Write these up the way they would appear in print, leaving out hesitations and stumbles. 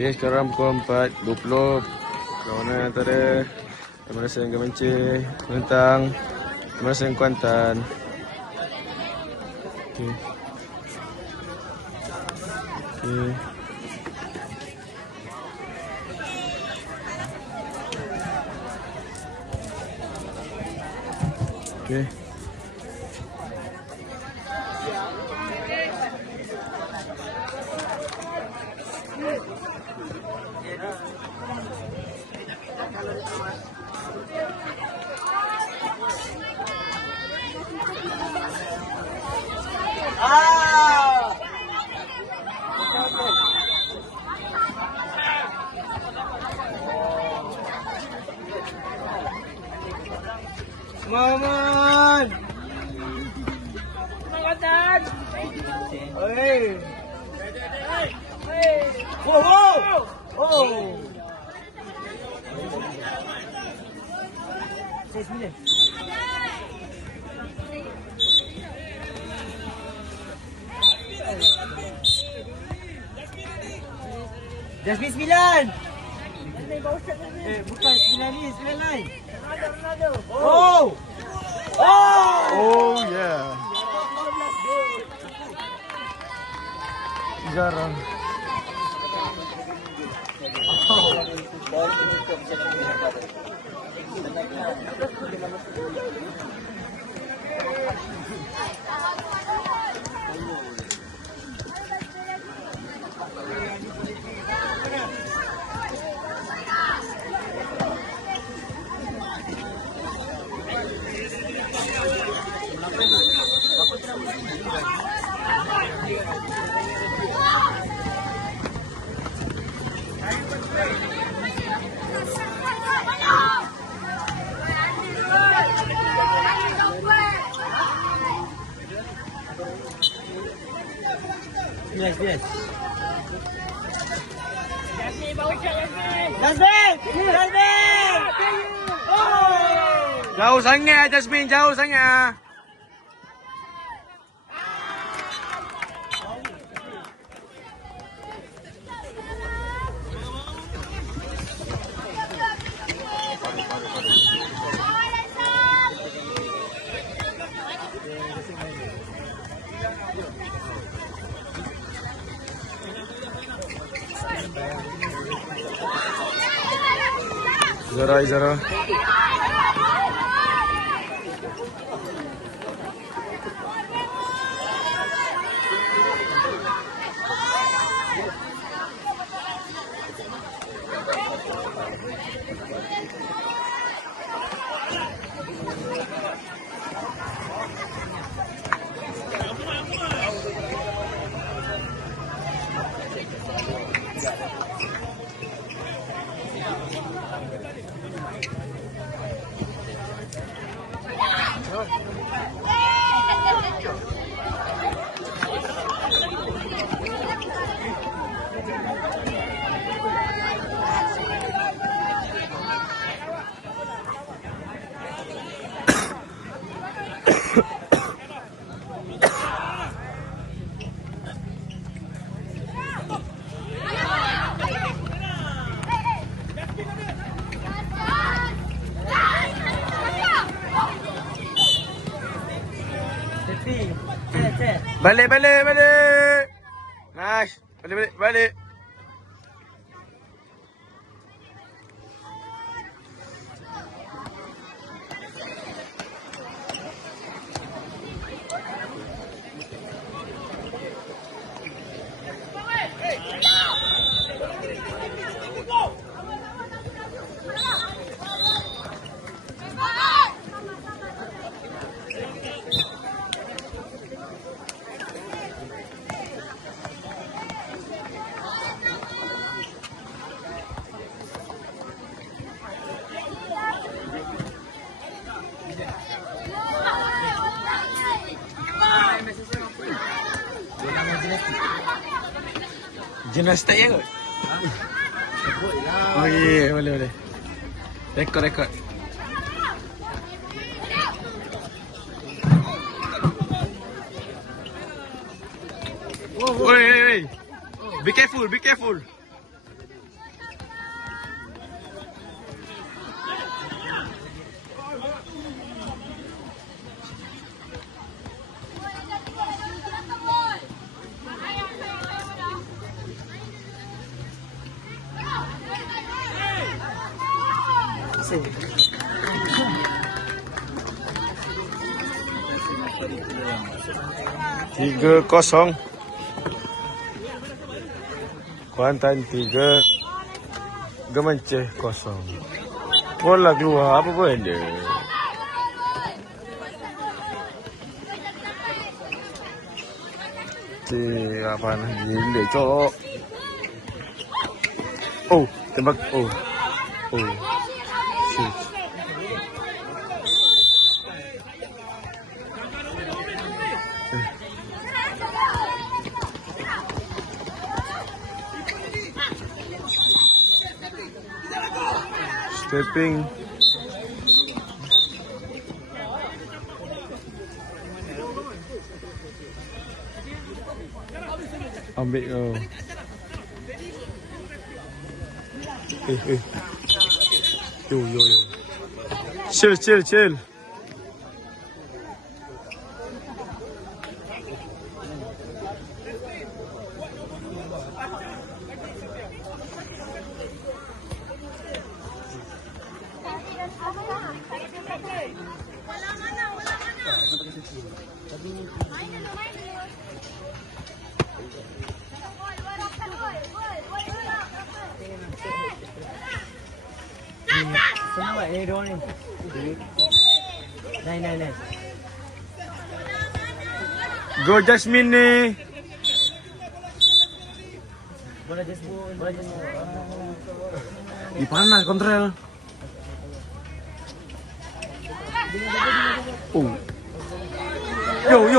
Okay, sekarang pukul 4.20. Kawanan antara Taman Gemencing Mentang, Taman Kuantan. Okay. Okay. Okay. Maman! Mangatan! Oi! Wow! Wow! Oh! Jasmine 9! Bukan 9 ni, 9 lain. Oh! Oh! Oh yeah. Jarang. Yes, yes. Jasmine! Jasmine! Oh! Jauh sangat Jasmine, jauh sangat. Zara, Zara. Balik, balik, balik. Nice. Balik, balik, balik. Gimnastik ya kot? Oh iya, boleh boleh. Rekod rekod. Oi, be careful, be careful. Messi. 3-0. Kuantan 3, Gemanceh 0. Bola keluar, apa benda? Apa nak gila cok. Oh, tembak. Oh. Shoot. Stepping. Ambil kau. Yo. Chill. Semua ni dua ni. Nai. Go Jasmine ni. Bola Jasmine. Panas kontrol. Oh. Yo.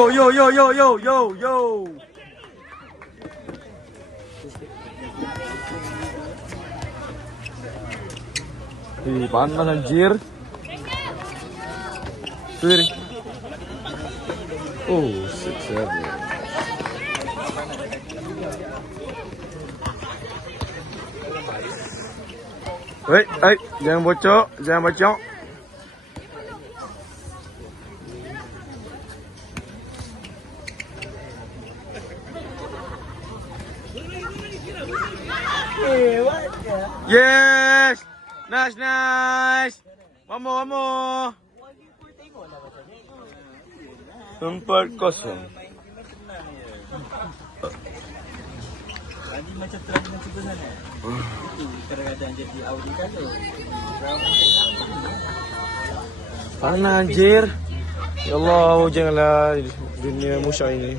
Panas anjir. Tuh. Oh, 6-7. Wait, jangan bocok. Yes! Nice! One more. 4-0. Tadi macam terang dengan cuba sana. Itu kadang-kadang jadi Audi kan tu. Panas anjir. Ya Allah, janganlah dunia musyrik ini.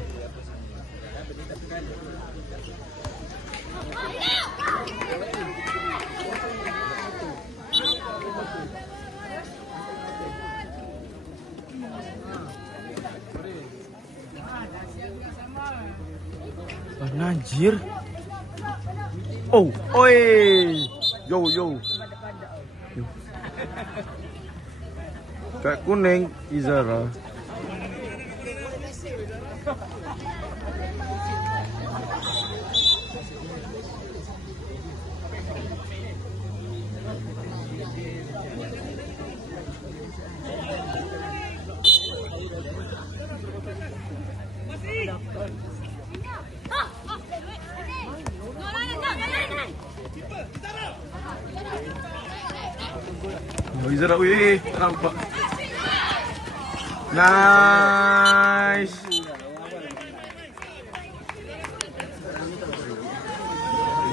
Anjir. Oh, oi. Yo. Kak kuning Izara. Izara, nampak. Nice.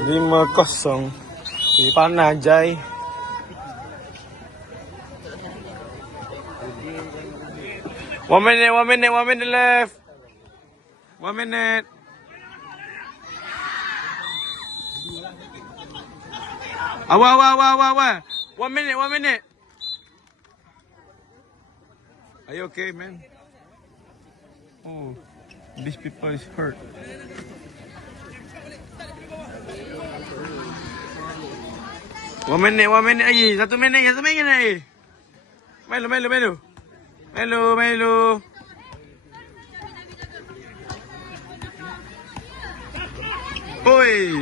Lima 0. Panas Jai. One minute left. 1 minute. Awal. 1 minute. Are you okay, man? Oh, these people is hurt. One minute lagi. 1 minit lagi. Melo. Oi.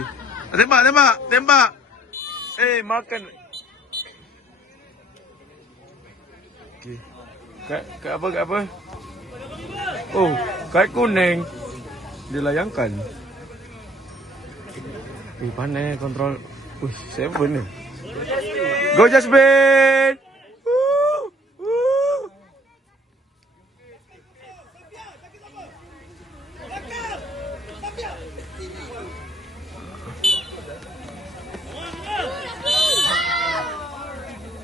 Tembak. Makan. Okay. Kat apa? Oh, kad kuning. Dilayangkan. Panas kontrol. 7 ni. Go Jasmine! Woo! Woo!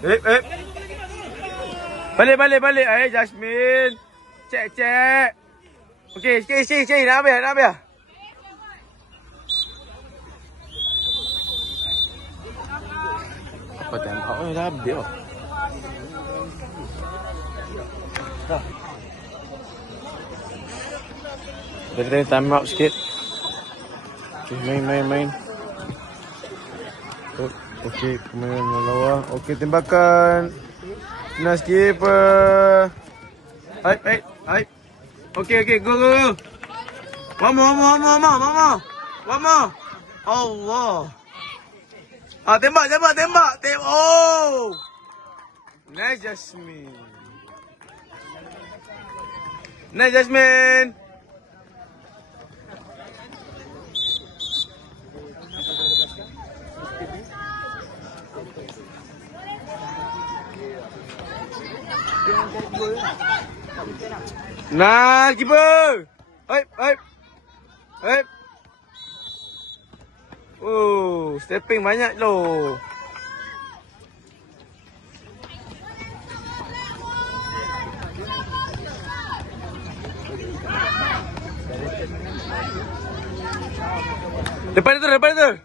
Eh. Balik. Ayo Jasmine. Cek. Okey, sikit. Nak habis. Apa time out ni dah habis oh. Kita time out sikit. Okay, main. Okey, kemudian melawah. Okey, tembakan. Nah, skipper. Hai. Okey, go. One more. Allah. Tembak. Oh. Nice Jasmine. Nah, keeper. Hai. Oh, stepping banyak loh. Depan itu.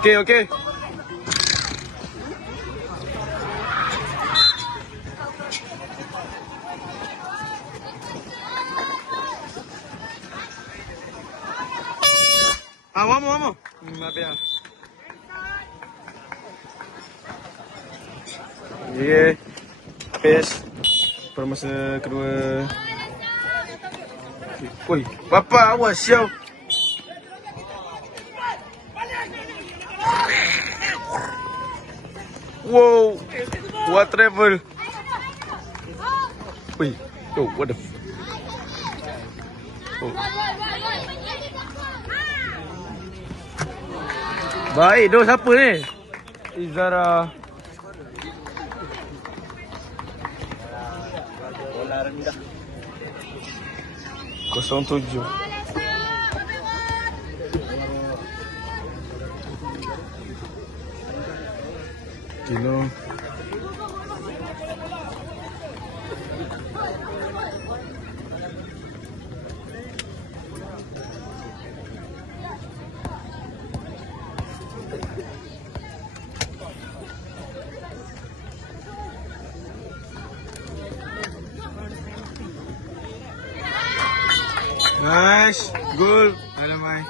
Okey. Vamos. Habis. Yeah. Habis. Permasa kedua. Oi, bapa awas siau. Wow. What travel. Oi, what the Baik, siapa ni? Izara. Bola rendah. 07. Kilo. Nice, goal. Alamai.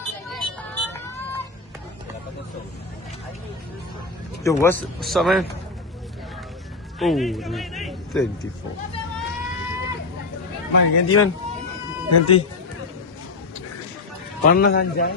Yo, what's up, man? Oh, 24. Main ganti man. Ganti. Panas anjay.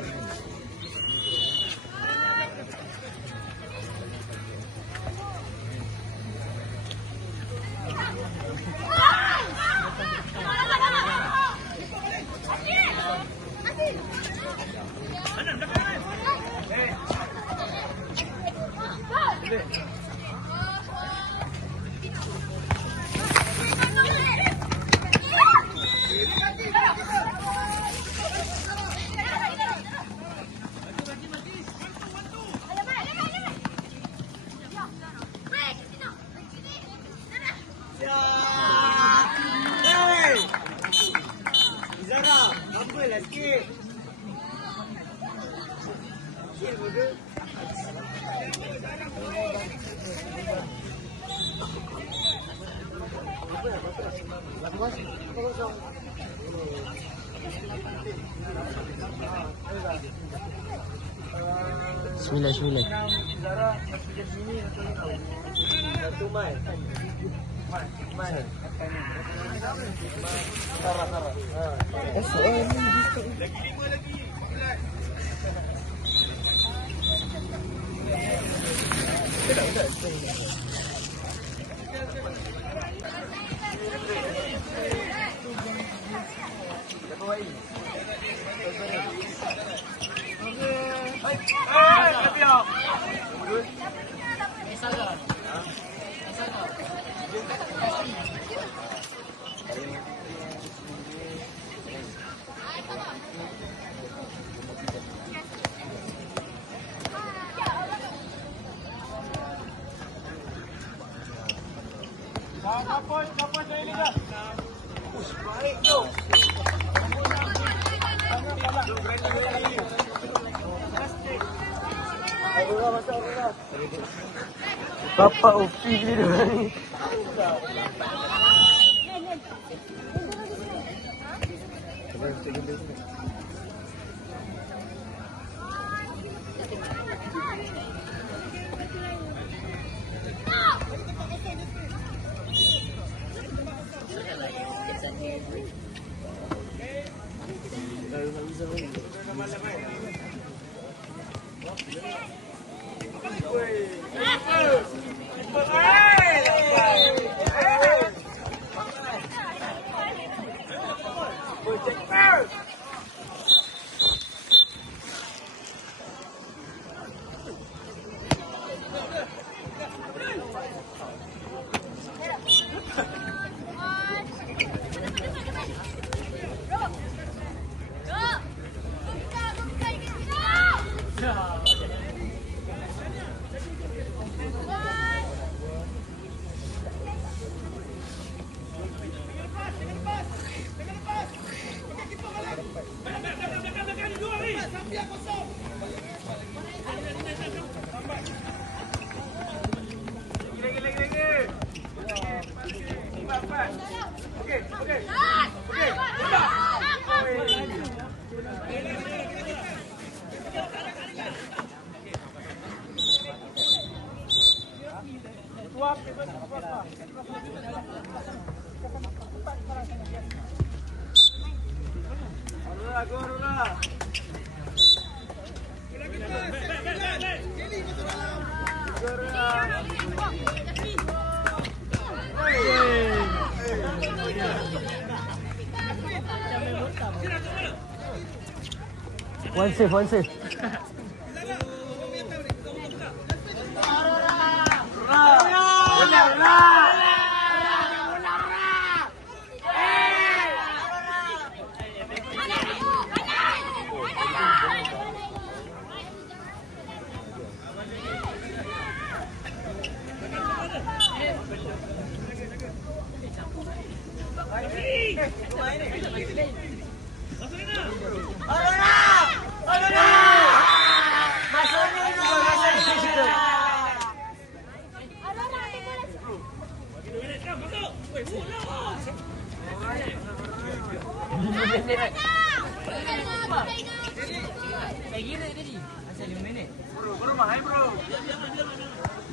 Bismillah. Bapak Ufi ni dia ni. One save, one save.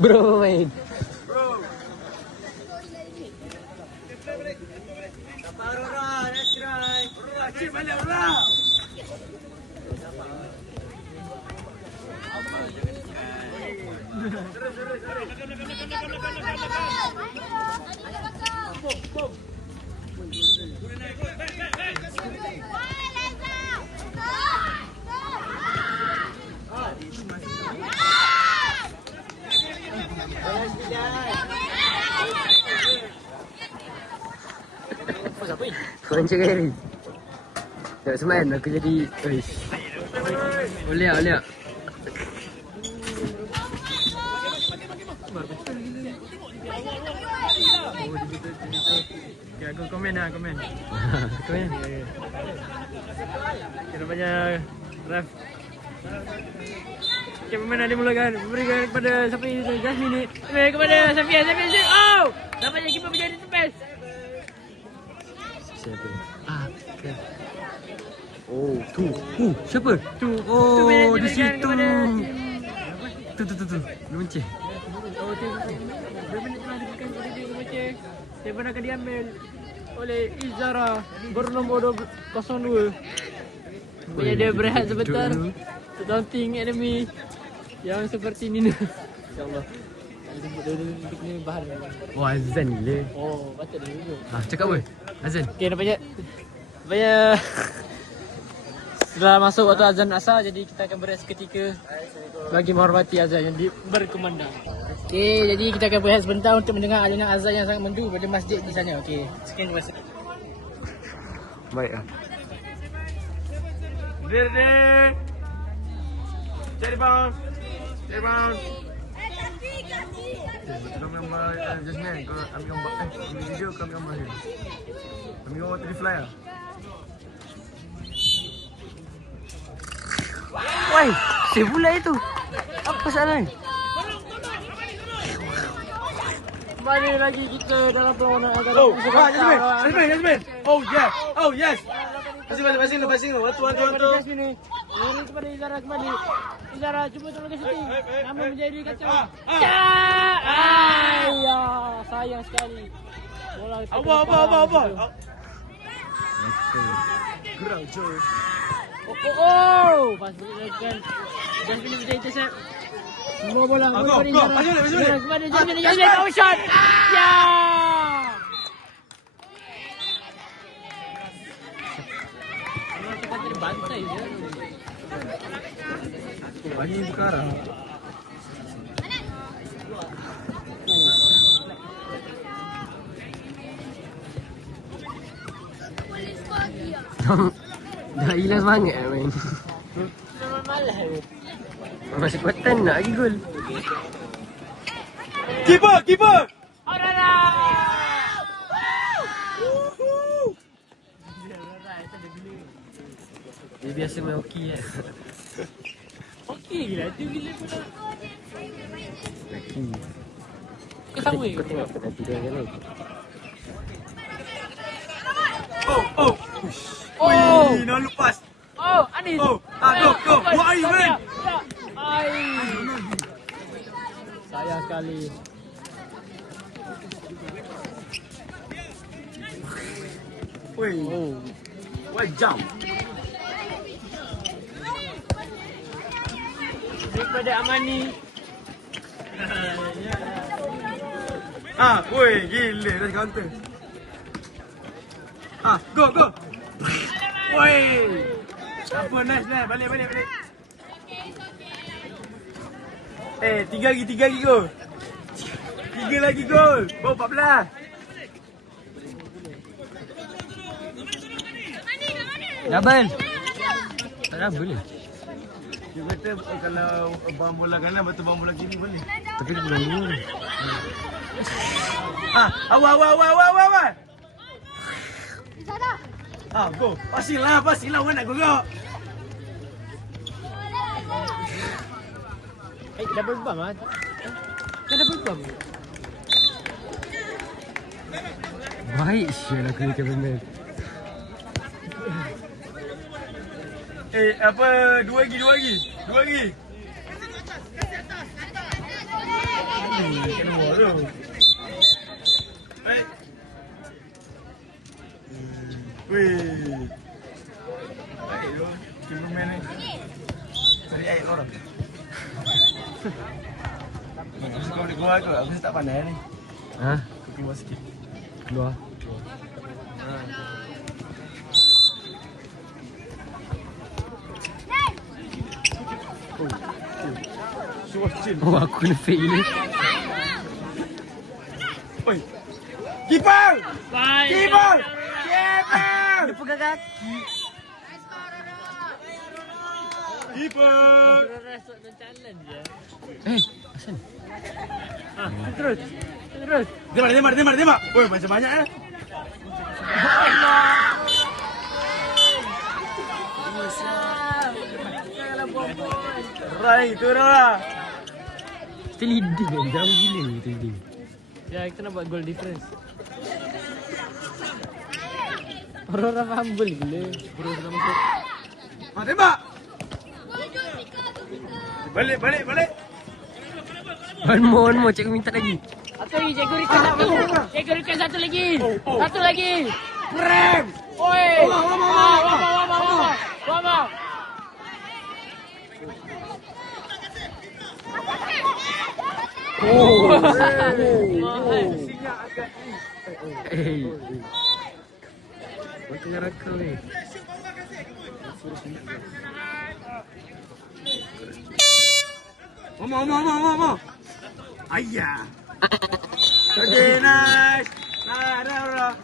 Bro main. Kau cakap Harry. Tak semain aku jadi boleh boleh. Okay, aku komen lah, komen. Komen? Kita banyak ref. Okay, permainan dimulakan. Berikan kepada siapa ini tu? Jasmine ni. Kepada Safian. Oh! Nampaknya keeper menjadi tepes. Siapa? Okay. Oh, tu. Siapa? Tu. Oh, di situ. Tu. Dia menceh. Oh, tu. Dia telah diberikan kepada dia menceh. Telepon akan diambil oleh Izara bernombor 02. Supaya dia berehat sebentar. Taunting enemy yang seperti Nina. InsyaAllah. Dia bahan. Oh, azan gila. Oh, patut dia dulu. Cakap apa? Azan. Okay, nampaknya setelah masuk waktu azan asar, jadi kita akan berehat seketika bagi menghormati azan yang berkumandang. Okay, jadi kita akan berehat sebentar untuk mendengar alunan azan yang sangat merdu pada masjid di sana. Okay, sekian terima kasih. Baiklah. Berdiri. Cari bang. Kami gambar Jasmine, kau ambil gambar ambil video, kami gambar dia. Kami gambar tadi fly lah. Woi, saya pula itu. Apa salah? Kembali lagi kita dalam perlawanan antara Jasmine. Oh yes. Passing. Waktu. Jasmine ni. Ini kepada Izara kembali. Izara cuba tolong ke shooting. Namun menjadi kacau. Ya, sayang sekali. Bola Apa? Gerak coy. Pas berikan. Jasmine bisa intercept. Semua bola Go. Izara kepada Jasmine. Oh shot. Ya. Bantai je. Lagi sekarang. Dah hilang semangat main. Malah. Masih kuatan nak lagi gol. Keeper. Orara. Dia biasa main hoki kan. Hoki gila, tu gila pula. Hoki. Kau sama ke? Kau tengok penalti dia kan. Nak lepas. Anis. Go. Why man? Sayang sekali. Why jump? Daripada Amani. Gila dah counter. Go. Apa nice. Balik. Tiga lagi gol. 3 lagi gol. Bawa 14. Double. Tak double ni. Dia kata kalau bang bola kanan betul bang bola kiri boleh. Tapi dia bulan dulu ni. Awal. Go. Pasilah orang nak gerak. Double bump ah. Kan double bump. Baik sial aku ni cameraman. Dua lagi. Kena bola. Baik tu. Cameraman ni. Cari air orang. Kau boleh keluar ke? Aku tak pandai ni. Kau keluar sikit. Keluar. Aku kena fake gila. Keeper! Dia pegang kaki. Keeper! Asal? Terus. Tembak. Macam banyak eh. Rai tu dah. Kita leading kan, jauh gila kita leading. Ya, kita nak buat goal difference. Orang humble gila. Bro, kita masuk. Tembak. Balik. One more, cikgu minta lagi. Satu lagi, cikgu request satu. Cikgu request satu lagi. Satu lagi. Prem. Oi. Wama. Singa agak ni. Kau tengah rakam ni. Mama. Ayah. Okay, nice. Nah.